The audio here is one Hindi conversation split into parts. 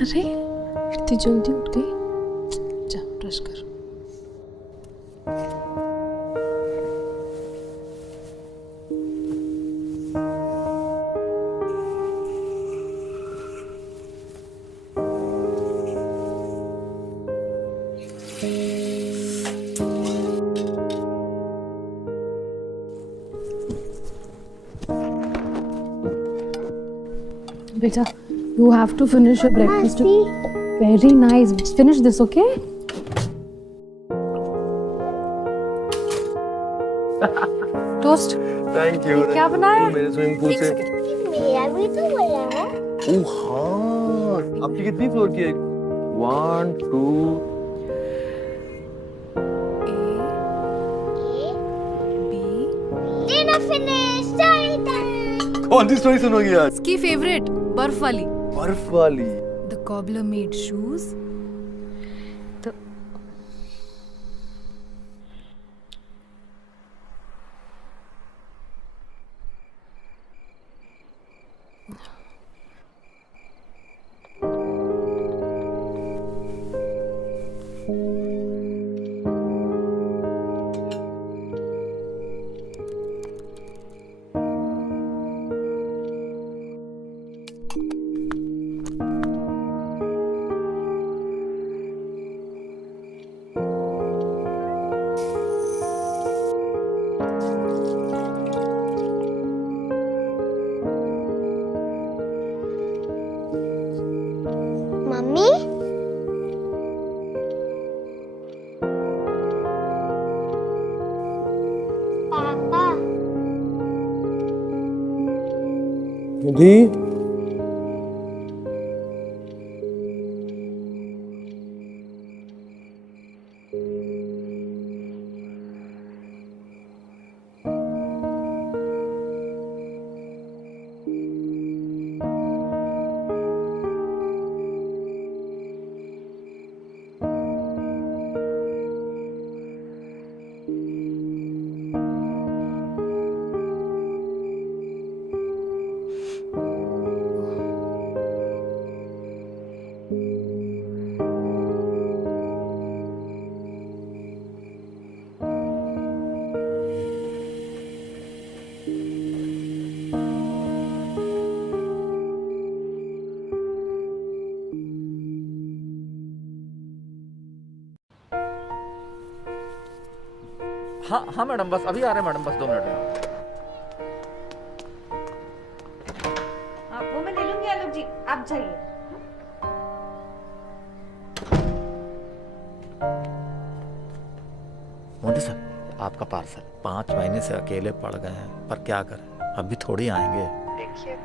अरे इतनी जल्दी उठ गई। जा ब्रश कर। बेटा, you have to finish your breakfast. Very nice. Finish this, okay? Toast. Thank you. क्या बनाया? मेरे स्विमिंग पूल से। मेरा भी तो बड़ा है। ओह हाँ, आपकी कितनी फ्लोर की है? 1 2 डिनर फिनिश। Story time. कौन सी स्टोरी सुनोगी आज? इसकी फेवरेट बर्फ वाली। बर्फ वाली। The cobbler made shoes. The mummy papa Nidhi हाँ हाँ मैडम, बस अभी आ रहे हैं मैडम, बस 2 मिनट में। वो मैं ले लूंगी आलोक जी, आप जाइए। मोदी सर, आपका पार्सल। 5 महीने से अकेले पड़ गए हैं, पर क्या करें, अभी थोड़ी आएंगे। देखिए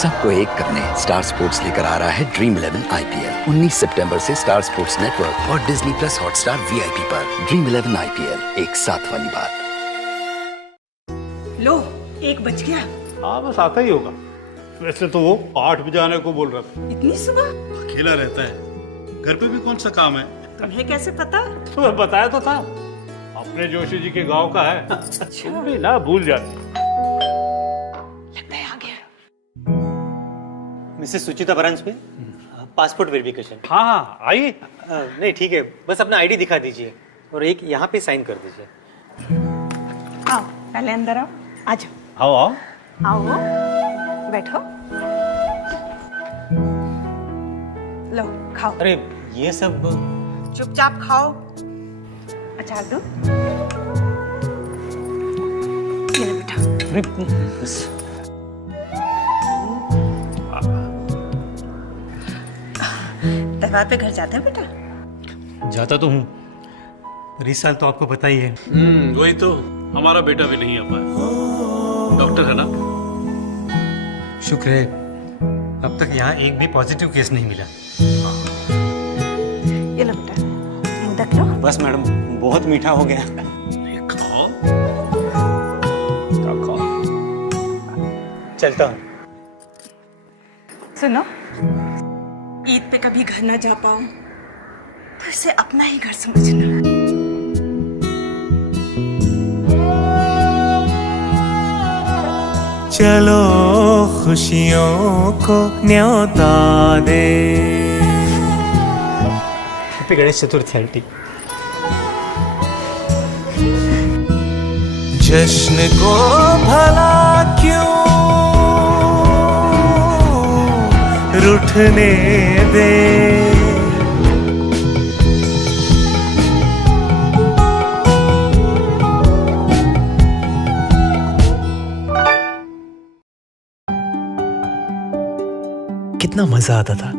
सबको एक करने स्टार स्पोर्ट्स लेकर आ रहा है ड्रीम 11 IPL 19 सितंबर से स्टार स्पोर्ट्स नेटवर्क और डिज्नी प्लस हॉटस्टार VIP पर। ड्रीम 11 IPL, एक साथ वाली बात। लो, 1 बज गया। हाँ बस आता ही होगा। वैसे तो वो 8 बजे आने को बोल रहा था। इतनी सुबह? अकेला रहता है, घर पे भी कौन सा काम है। तुम्हें कैसे पता? तुम्हें बताया तो था, अपने जोशी जी के गांव का है। तुम भी ना भूल जाते। लगता है आ गया। मिसेस सुचिता बरंस पे पासपोर्ट वेरिफिकेशन। हाँ हाँ आइए। नहीं ठीक है, बस अपना आईडी दिखा दीजिए और एक यहाँ पे साइन कर दीजिए। आओ, पहले अंदर आओ। आ जाओ। आओ आओ। आओ, बैठो। लो, खाओ। अरे ये सब चुपचाप खाओ। अचार दो। ये ले बेटा। अरे बस। त्योहार पे घर जाते हैं बेटा? जाता तो हूँ, पर इस साल तो आपको पता ही है। वही तो, हमारा बेटा भी नहीं आ पाया। डॉक्टर है ना? शुक्र है, अब तक यहाँ एक भी पॉजिटिव केस नहीं मिला। ये लो बेटा, मुंह मत लो। बस मैडम, बहुत मीठा हो गया। खाओ खाओ। चलता हूँ। सुनो, ईद पे कभी घर ना जा पाऊं तो इसे अपना ही घर समझना। चलो खुशियों को न्योता दे। Happy Ganesh Chaturthi aunty. जश्न को भला क्यों रूठने दे। कितना मजा आता था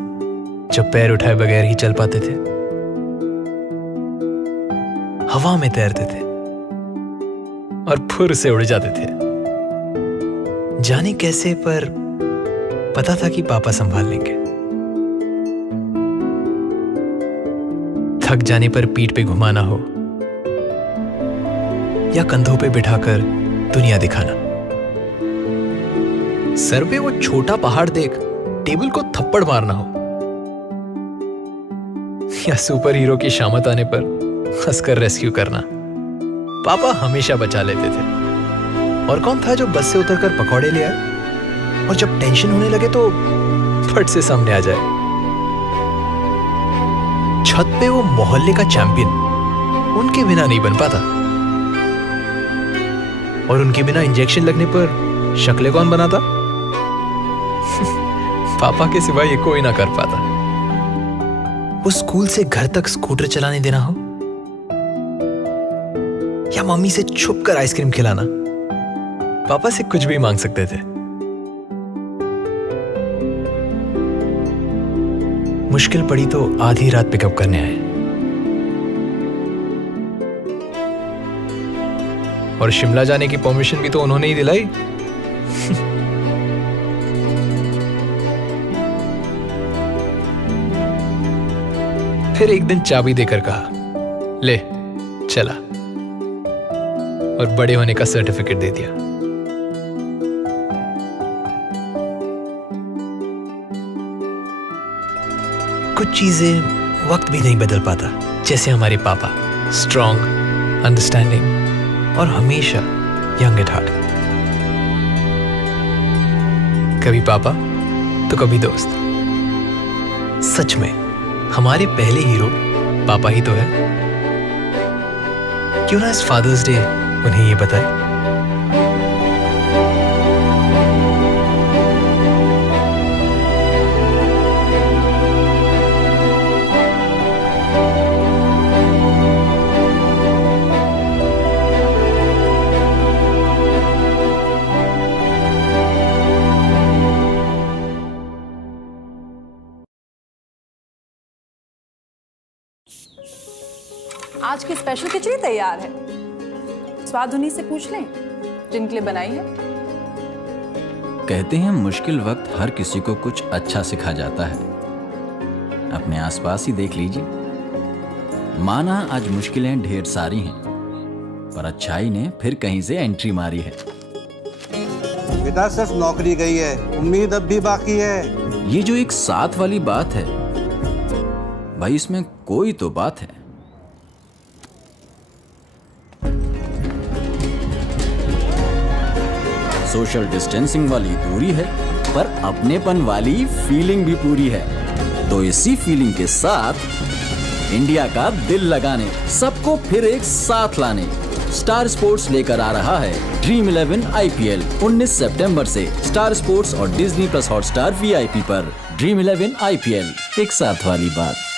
जब पैर उठाए बगैर ही चल पाते थे, हवा में तैरते थे और फुर से उड़ जाते थे। जाने कैसे, पर पता था कि पापा संभाल लेंगे। थक जाने पर पीठ पे घुमाना हो या कंधों पे बिठाकर दुनिया दिखाना। सर पे वो छोटा पहाड़ देख टेबल को थप्पड़ मारना हो, या सुपर हीरो की शामत आने पर हंसकर रेस्क्यू करना। पापा हमेशा बचा लेते थे। और कौन था जो बस से उतरकर पकौड़े ले आए और जब टेंशन होने लगे तो फट से सामने आ जाए। छत पे वो मोहल्ले का चैंपियन उनके बिना नहीं बन पाता, और उनके बिना इंजेक्शन लगने पर शक्लें कौन बनाता? पापा के सिवा ये कोई ना कर पाता। वो स्कूल से घर तक स्कूटर चलाने देना हो या मम्मी से छुप कर आइसक्रीम खिलाना, पापा से कुछ भी मांग सकते थे। मुश्किल पड़ी तो आधी रात पिकअप करने आए, और शिमला जाने की परमिशन भी तो उन्होंने ही दिलाई। फिर एक दिन चाबी देकर कहा, ले चला, और बड़े होने का सर्टिफिकेट दे दिया। कुछ चीजें वक्त भी नहीं बदल पाता, जैसे हमारे पापा, स्ट्रॉन्ग, अंडरस्टैंडिंग और हमेशा यंग एट हार्ट। कभी पापा तो कभी दोस्त। सच में हमारे पहले हीरो पापा ही तो है। क्यों ना इस फादर्स डे उन्हें ये बताए। आज की स्पेशल खिचड़ी तैयार है। स्वाद उन्हीं से पूछ लें जिनके लिए बनाई है। कहते हैं मुश्किल वक्त हर किसी को कुछ अच्छा सिखा जाता है। अपने आसपास ही देख लीजिए। माना आज मुश्किलें ढेर सारी हैं, पर अच्छाई ने फिर कहीं से एंट्री मारी है। बेटा सिर्फ नौकरी गई है, उम्मीद अब भी बाकी है। ये जो एक साथ वाली बात है भाई, इसमें कोई तो बात है। सोशल डिस्टेंसिंग वाली दूरी है, पर अपनेपन वाली फीलिंग भी पूरी है। तो इसी फीलिंग के साथ इंडिया का दिल लगाने, सबको फिर एक साथ लाने स्टार स्पोर्ट्स लेकर आ रहा है ड्रीम 11 IPL 19 सितंबर से स्टार स्पोर्ट्स और डिज्नी प्लस हॉटस्टार VIP पर। ड्रीम 11 IPL, एक साथ वाली बात।